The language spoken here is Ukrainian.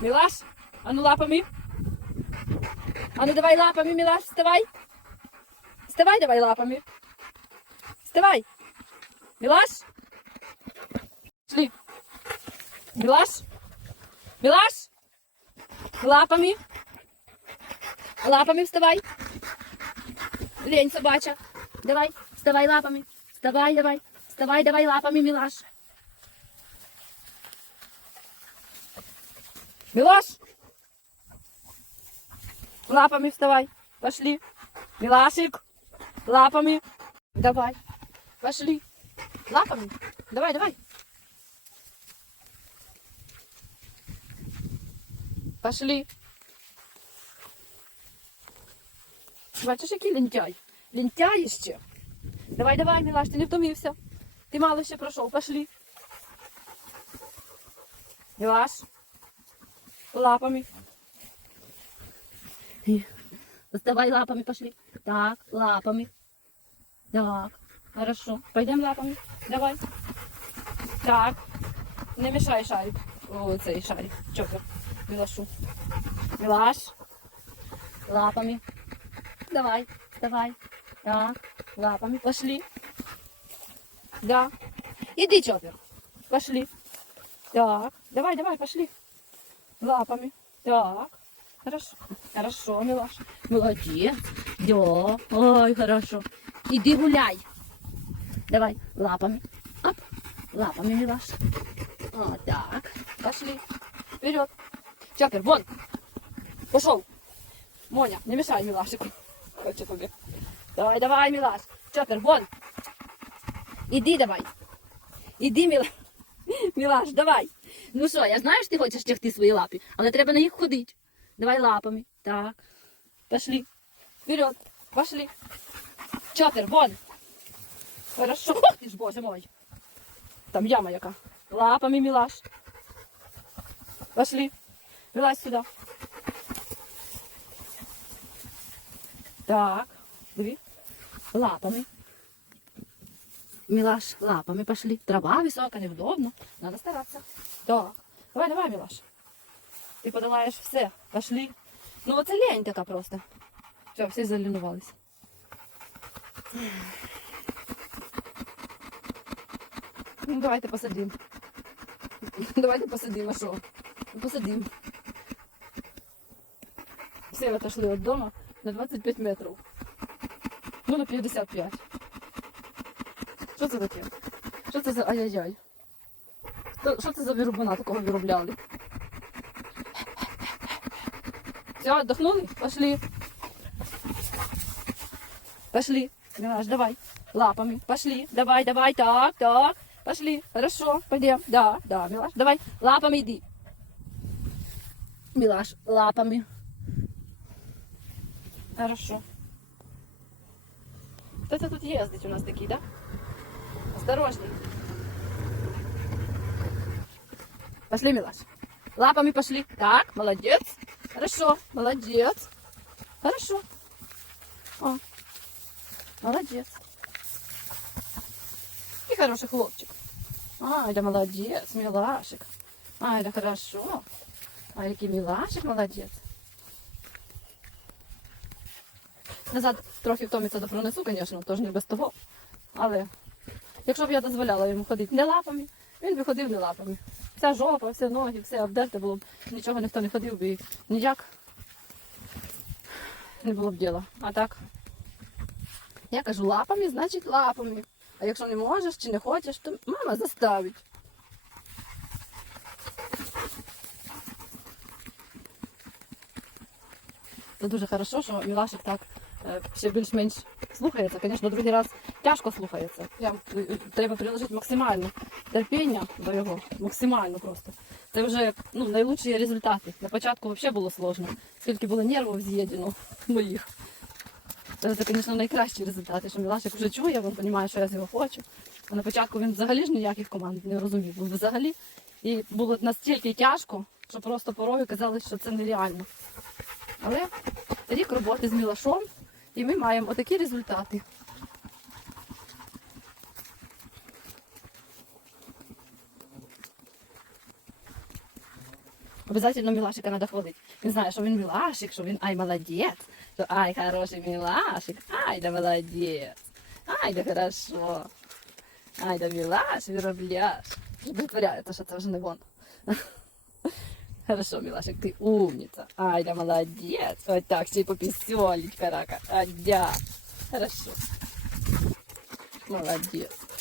Мілаш, а ну лапами. А ну давай лапами, Мілаш, вставай. Вставай давай лапами. Вставай. Мілаш. Шли. Мілаш. Мілаш. Лапами. Лапами вставай. Лень собача. Давай, вставай лапами. Вставай, давай. Вставай, давай лапами, Милаш. Милаш. Лапами вставай. Пошли. Милашик. Лапами. Давай. Пошли. Лапами. Давай, давай. Пошли. Бачиш, який лентяй. Лентяй ще. Давай, давай, Мілаш, ти не втомився. Ти мало ще пройшов, пошли. Мілаш. Лапами. Доставай лапами, пошли. Так, лапами. Так, хорошо. Пойдем лапами. Давай. Так. Не мешай шарик. О, цей шарик. Чопер. Мілашу. Мілаш. Лапами. Давай, давай. Так, лапами. Пошли. Да. Иди, Чопер. Пошли. Так, давай, давай, пошли. Лапами. Так. Хорошо. Хорошо, Милаш. Молодец. Да. Ой, хорошо. Иди гуляй. Давай, лапами. Оп. Лапами, Милаш. Вот так. Пошли. Вперед. Чопер, вон. Пошел. Моня, не мешай Милашику. Хоче тобі. Давай, давай, Мілаш. Чопер, вон. Іди давай. Іди, Міла... Мілаш, давай. Ну що, я знаю, що ти хочеш тягти свої лапи, але треба на їх ходити. Давай лапами. Так. Пошли. Вперед. Пошли. Чопер, вон. Хорошо. Ох ти ж, боже мой. Там яма яка. Лапами, Мілаш. Пошли. Вилазь сюди. Так, диви. Лапами. Милаш, лапами пошли. Трава высокая, неудобно. Надо стараться. Так. Давай, давай, Милаш. Ти подолаєш все. Пошли. Ну оце лень така просто. Все, всі залінувались. Ну, давайте посадим. Давайте посадим, а що? Ну, Посадим. Всі отошли від дома на 25 метрів. Ну, на 55. Що це таке? Що це за ай-яй-яй? Що- це за виробина такого виробляли? Все, отдохнули? Пошли. Пошли. Мираж, давай. Лапами. Пошли. Давай, давай. Так, так. Пошли. Хорошо. Пойдем. Да, да, Милаш. Давай. Лапами иди. Милаш, лапами. Хорошо. Це тут їздить у нас такий, да? Осторожней. Пошли, Милаш. Лапами пошли. Так, молодец. Хорошо, молодец. Хорошо. О, молодец. И хороший хлопчик. Ай, да молодец, милашик. Ай, да хорошо. Ай, який милашик, молодец. Назад трохи втомиться до пронесу, звісно, тож не без того. Але якщо б я дозволяла йому ходити не лапами, він би ходив не лапами. Вся жопа, всі ноги, все обдерте було б, нічого ніхто не ходив би ніяк не було б діла. А так, я кажу лапами, значить лапами. А якщо не можеш чи не хочеш, то мама заставить. Це дуже хорошо, що Мілашик так е, ще більш-менш слухається. Звісно, другий раз тяжко слухається. Прям е, е, треба приложити максимально терпіння до його. Максимально просто. Це вже ну, найлучші результати. На початку взагалі було сложно. Скільки було нервів з'їдено моїх. Це, звісно, найкращі результати, що Мілашик вже чує, він розуміє, що я з його хочу. А на початку він взагалі ж ніяких команд не розумів. Взагалі. І було настільки тяжко, що просто порою казалось, що це нереально. Але рік роботи з Мілашом, і ми маємо отакі результати. Обязательно Мілашика треба хвалити. Він знає, що він Мілашик, що він ай молодець, що ай хороший Мілашик, ай да молодець, ай да хорошо, ай да Мілашик, робляш. Притворяється, що це вже не вон. Хорошо, Милашек, ты умница. Ай, да молодец. Вот так, ще й попісьолечка, рака. А, да. Хорошо. Молодец.